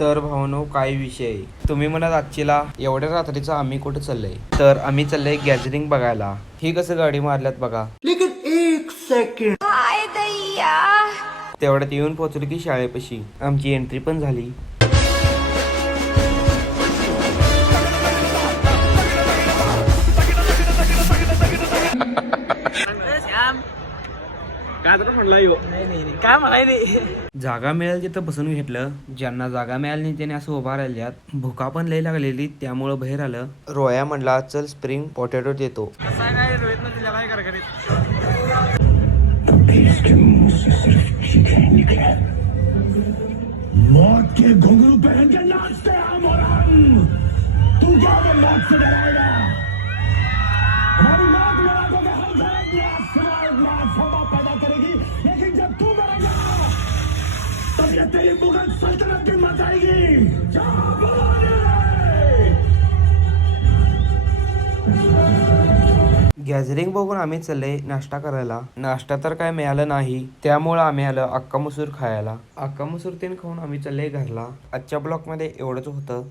तर भावनो काय विषय तुम्ही म्हणत आजचीला एवढ्या रात्रीचा आम्ही कुठे चाललंय तर आम्ही चाललंय गॅदरिंग बघायला. ही कसं गाडी मारल्यात बघा. लेकिन एक सेकंड हाय दैया. तेवढ्यात येऊन पोहोचलो की शाळेपाशी आमची एंट्री पण झाली. काय म्हणाय जागा मिळेल तिथं बसून घेतलं. ज्यांना जागा मिळाली नाही त्याने असं उभा राहिल्यात. भुका पण लई लागलेली त्यामुळं बाहेर आलं. रोया म्हणला चल स्प्रिंग पोटॅटो देतो. काय रोहित ना तुझ्या काय कर मौत के घुंघरू पहन के नाचते हैं मोरंग। तू क्या वो मौत से डराएगा? हमारी मौत लड़ाकों के हम करेंगे पैदा करेगी, लेकिन जब तू मरेगा तब ये तेरी मुगल सल्तनत भी मच जाएगी। जा बोले। गॅदरिंग बघून आम्ही चालले नाश्ता करायला. नाश्ता तर काय मिळालं नाही त्यामुळं आम्ही आलं अक्का मसूर खायला. अक्का मसूर तीन खाऊन आम्ही चालले घरला. आजच्या ब्लॉग मध्ये एवढंच होतं.